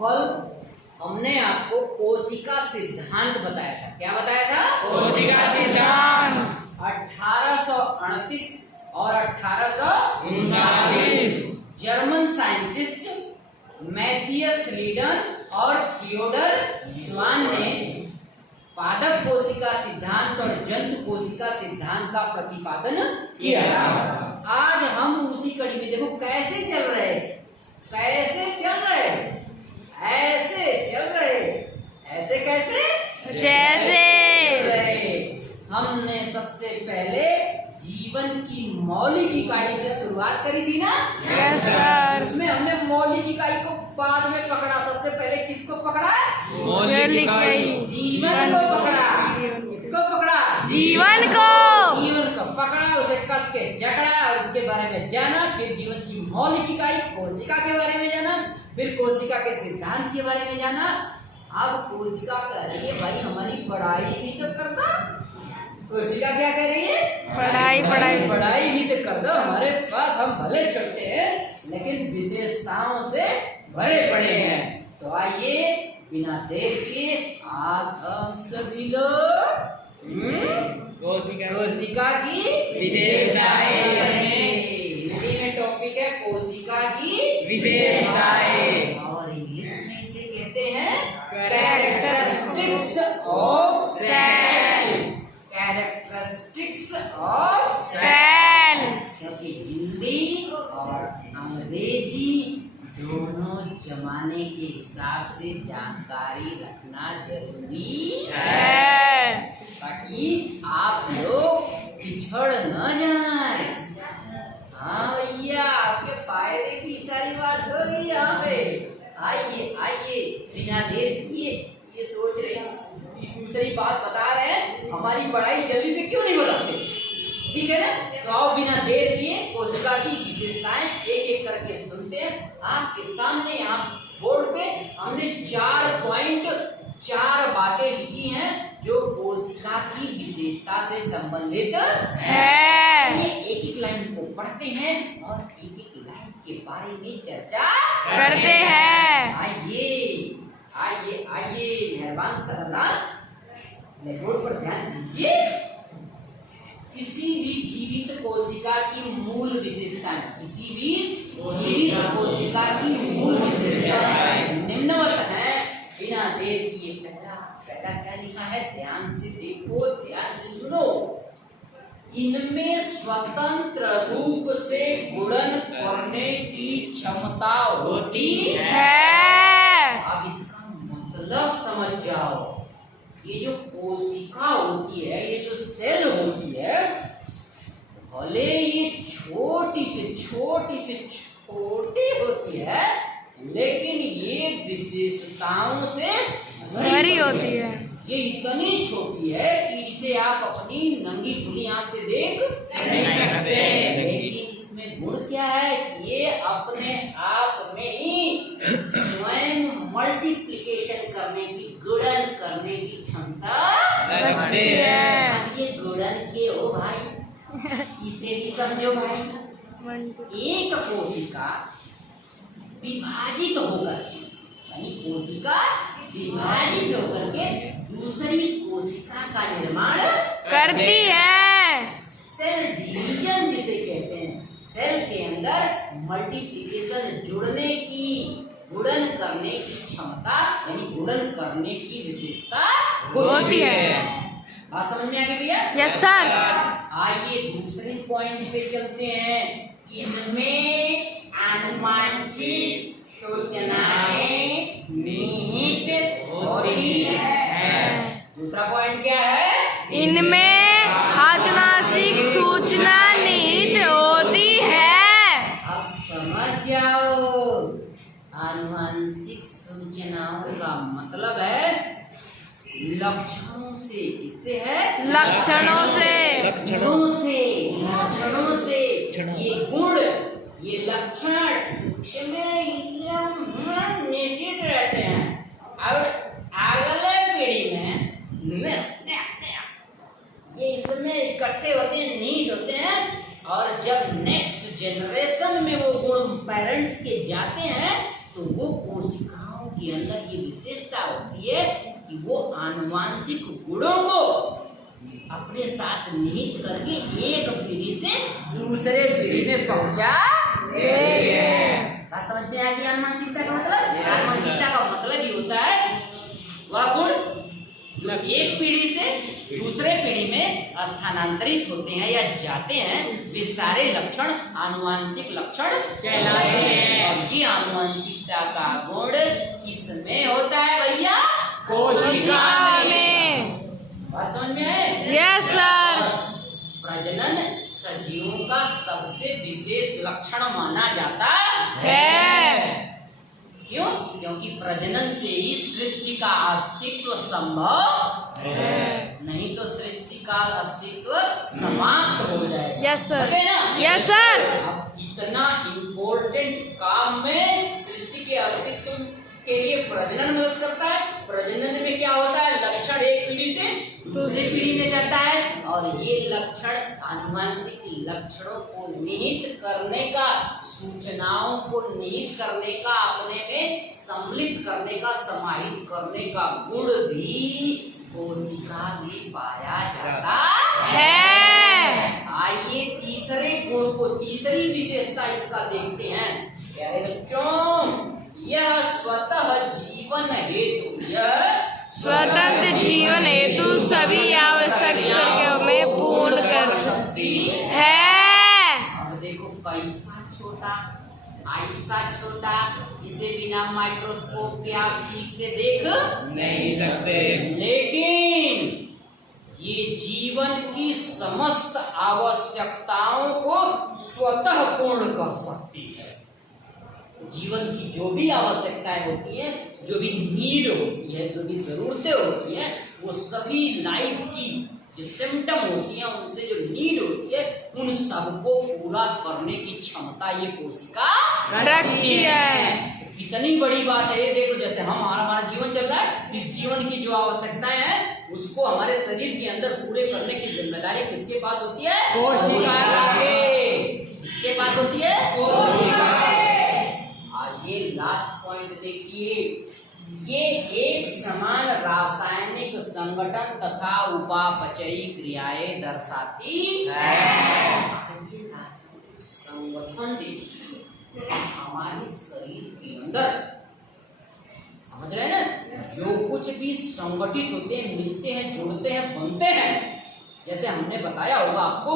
कल हमने आपको कोशिका सिद्धांत बताया था। क्या बताया था? कोशिका सिद्धांत 1838 और 1839 जर्मन साइंटिस्ट मैथियस लीडन और थियोडर स्वान ने पादप कोशिका सिद्धांत और जंतु कोशिका सिद्धांत का प्रतिपादन किया। आज हम उसी कड़ी में देखो कैसे चल रहे, कैसे चल रहे, ऐसे चल रहे, ऐसे कैसे जैसे हमने सबसे पहले जीवन की मौलिक इकाई से शुरुआत करी थी ना। Yes sir. इसमें हमने मौलिक इकाई को बाद में पकड़ा। सबसे पहले किसको पकड़ा? मौलिक इकाई जीवन को पकड़ा। किसको पकड़ा? जीवन को। जीवन को पकड़ा, उसे कस के जकड़ा और उसके बारे में जाना। फिर जीवन की मौलिक इकाई कोशिका के बारे में जाना, फिर कोशिका के सिद्धांत के बारे में जाना। अब कोशिका कह रही है भाई हमारी पढ़ाई भी तो करता। कोशिका क्या कह रही है? पढ़ाई पढ़ाई भी तो कर दो। हमारे पास हम भले छोटे हैं लेकिन विशेषताओं से भरे पड़े हैं। तो आइए बिना देर के आज हम सभी लोग कोशिका की विशेषताएं पढ़ेंगे। हिंदी में टॉपिक है कोशिका की विशेषताएं और इंग्लिश में इसे कहते हैं characteristics of cell. Characteristics of cell. क्योंकि हिंदी और अंग्रेजी दोनों जमाने के हिसाब से जानकारी रखना जरूरी है ताकि आप लोग पिछड़ न जाए। हाँ भैया, आपके फायदे की सारी बात होगी यहाँ पे। आइए आइए बिना देर किए, ये सोच रहे हैं दूसरी बात बता रहे हैं, हमारी पढ़ाई जल्दी से क्यों नहीं बताते? ठीक है ना? तो आओ बिना देर किए कोशिका की विशेषताएं एक एक करके सुनते हैं। आपके सामने यहाँ बोर्ड पे हमने 4 बातें लिखी हैं जो कोशिका की विशेषता से संबंधित है। ये एक एक लाइन को पढ़ते हैं और एक एक लाइन के बारे में चर्चा करते हैं। आइए आइए आइए, मेहरबान करना बोर्ड पर ध्यान दीजिए। किसी भी जीवित कोशिका की मूल विशेषताएं, किसी भी जीवित कोशिका की मूल विशेषताएं निम्नवत हैं। बिना देर किए पहला क्या लिखा है? ध्यान से देखो, ध्यान से सुनो। इनमें स्वतंत्र रूप से गुणन करने की क्षमता होती है। अब इसका मतलब समझ जाओ। ये जो कोशिका होती है, ये जो सेल होती है, भले ये छोटी से छोटी होती है लेकिन ये विशेषताओं से भरी होती है। ये इतनी छोटी है कि इसे आप अपनी नंगी खुली आंख से देख नहीं सकते। लेकिन इसमें गुण क्या है? ये अपने आप में ही स्वयं मल्टीप्लिकेशन करने की, गुणन करने की क्षमता रखती है। ये गुणन के ओ भाई, इसे भी समझो भाई। एक कोशिका विभाजित होकर, यानी कोशिका विभाजित होकर के दूसरी कोशिका का निर्माण करती है। सेल डिवीजन जिसे कहते हैं। सेल के अंदर मल्टीप्लिकेशन, जुड़ने की, गुणन करने की क्षमता यानी गुणन करने की विशेषता होती है। बात समझ में आ गई भैया? Yes sir. आइए दूसरे पॉइंट पे चलते हैं। इनमें आनुवांशिक सूचनाएं निहित होती है। दूसरा पॉइंट क्या है? इनमें आनुवांशिक सूचना निहित होती है। अब समझ जाओ, आनुवांशिक सूचनाओं का मतलब है लक्षणों से। किससे है? लक्षणों से। गुणों से। ये गुण, ये लक्षण निश्चित रहते हैं। और अगले पीढ़ी में ये इसमें इकट्ठे होते हैं, नीड होते हैं। और जब नेक्स्ट जनरेशन में वो गुण पेरेंट्स के जाते हैं तो वो कोशिकाओं के के अंदर ये विशेषता होती है कि वो आनुवांशिक गुणों को अपने साथ निहित करके एक पीढ़ी से दूसरे पीढ़ी में पहुंचा समझ में आ गया आनुवांशिकता का मतलब? आनुवांशिकता का मतलब ये होता है वह गुण जो एक पीढ़ी से दूसरे पीढ़ी में स्थानांतरित होते हैं या जाते हैं, वे सारे लक्षण आनुवांशिक लक्षण कहलाते हैं। और ये आनुवांशिकता का गुण किसमें होता है भैया? कोशिका में। बात समझ में आए? Yes sir. प्रजनन सजीवों का सबसे विशेष लक्षण माना जाता है। क्यों? क्योंकि प्रजनन से ही सृष्टि का अस्तित्व संभव है, नहीं तो सृष्टि का अस्तित्व समाप्त हो जाएगा। Yes sir. ठीक है ना? Yes sir. अब इतना इम्पोर्टेंट काम में सृष्टि के अस्तित्व के लिए प्रजनन मदद करता है। प्रजनन में क्या होता है? लक्षण एक पीढ़ी से दूसरी पीढ़ी में जाता है और ये लक्षण आनुवांशिक लक्षणों को निहित करने का, सूचनाओं को निहित करने का, अपने में सम्मिलित करने का, समाहित करने का गुण भी कोशिका में पाया जाता है। आइए तीसरे गुण को, तीसरी विशेषता इसका देखते हैं। क्या है बच्चों? यह स्वतः जीवन हेतु, यह स्वतंत्र जीवन हेतु सभी आवश्यकताओं में पूर्ण कर सकती है। अब देखो कैसा छोटा, ऐसा छोटा जिसे बिना माइक्रोस्कोप के आप ठीक से देख नहीं सकते, लेकिन ये जीवन की समस्त आवश्यकताओं को स्वतः पूर्ण कर सकती है। जीवन की जो भी आवश्यकताएं होती हैं, जो भी नीड होती है, जो भी जरूरतें होती हैं, वो सभी लाइफ की जो सिम्टम होती हैं, उनसे जो नीड होती है, उन सबको पूरा करने की क्षमता ये कोशिका रखती है। कितनी बड़ी बात है ये देखो। जैसे हमारा जीवन चल रहा है, इस जीवन की जो आवश्यकताएं हैं उसको हमारे शरीर के अंदर पूरे करने की जिम्मेदारी किसके पास होती है? कोशिका के। किसके पास होती है? कोशिका। ये लास्ट पॉइंट देखिए, ये एक समान रासायनिक संगठन तथा उपापचयी क्रियाएं दर्शाती है। संगठन देखिए हमारे शरीर के अंदर, समझ रहे हैं ना? जो कुछ भी संगठित होते हैं, मिलते हैं, जुड़ते हैं, बनते हैं, जैसे हमने बताया होगा आपको,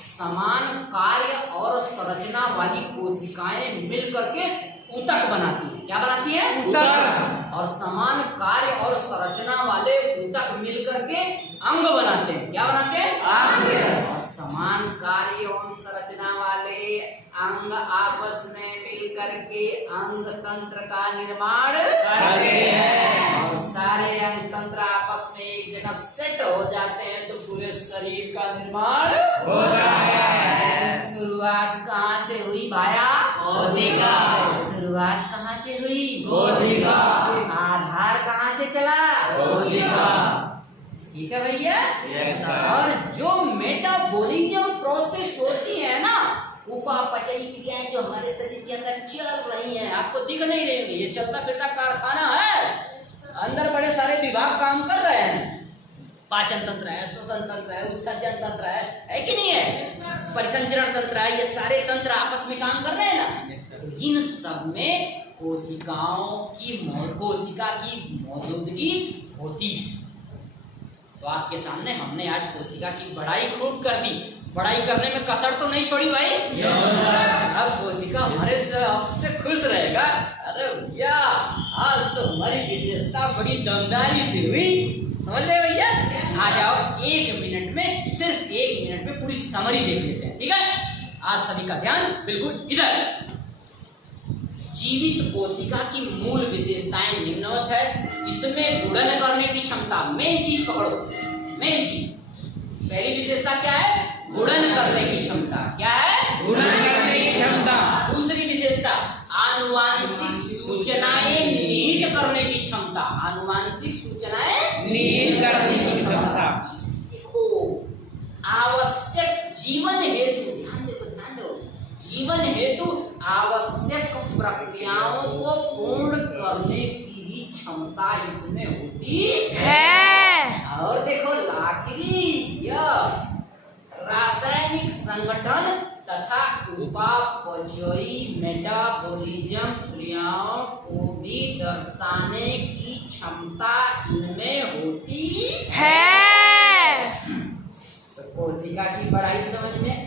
समान कार्य और संरचना वाली कोशिकाएं मिल करके ऊतक बनाती है। क्या बनाती है? ऊतक। और समान कार्य और संरचना वाले ऊतक मिल करके अंग बनाते हैं। क्या बनाते हैं? अंग। और समान कार्य और संरचना वाले अंग आपस में मिल करके अंग तंत्र का निर्माण करते हैं। और सारे अंग तंत्र आपस में एक जगह सेट हो जाते हैं तो पूरे शरीर का निर्माण होता है। शुरुआत कहाँ से हुई भाया? कोशिका। शुरुआत कहाँ से हुई? कोशिका। आधार कहाँ से चला? कोशिका। ठीक है भैया? और जो मेटाबॉलिज्म प्रोसेस होती है ना, उपापचयी क्रियाएं जो हमारे शरीर के अंदर चल रही हैं, आपको दिख नहीं रही होंगी, ये चलता फिरता कारखाना है, अंदर बड़े सारे विभाग काम कर रहे हैं। पाचन तंत्र है, श्वसन तंत्र है, उत्सर्जन तंत्र है कि नहीं है? परिसंचरण तंत्र है, ये सारे तंत्र आपस में काम कर रहे हैं ना। इन सब में कोशिका की मौजूदगी होती है। तो आपके सामने हमने आज कोशिका की बड़ाई खूब कर दी। बड़ाई करने में कसर तो नहीं छोड़ी भाई। अब कोशिका हमारे से खुश रहेगा। अरे भैया आज तो हमारी विशेषता बड़ी दमदारी से हुई, समझ रहे भैया? आ जाओ 1 मिनट में, सिर्फ 1 मिनट में पूरी समरी देख लेते हैं। ठीक है? आज सभी का ध्यान बिल्कुल इधर। जीवित कोशिका की मूल विशेषताएं निम्नवत है। इसमें गुणन करने की क्षमता, मेन चीज पकड़ो, मेन चीज। पहली विशेषता क्या है? गुणन करने की क्षमता। क्या है? गुणन करने की क्षमता। दूसरी विशेषता आनुवांशिक सूचनाएं निहित करने की क्षमता। आनुवांशिक सूचनाएं निहित करने की क्षमता। देखो आवश्यक जीवन हेतु, ध्यान दो, जीवन हेतु आवश्यक प्रक्रियाओं को पूर्ण करने की होती है। और देखो आखिरी यह रासायनिक संगठन तथा उपापचयी मेटाबॉलिज्म क्रियाओं को भी दर्शाने की क्षमता इनमें होती है। तो कोशिका की बड़ाई समझ में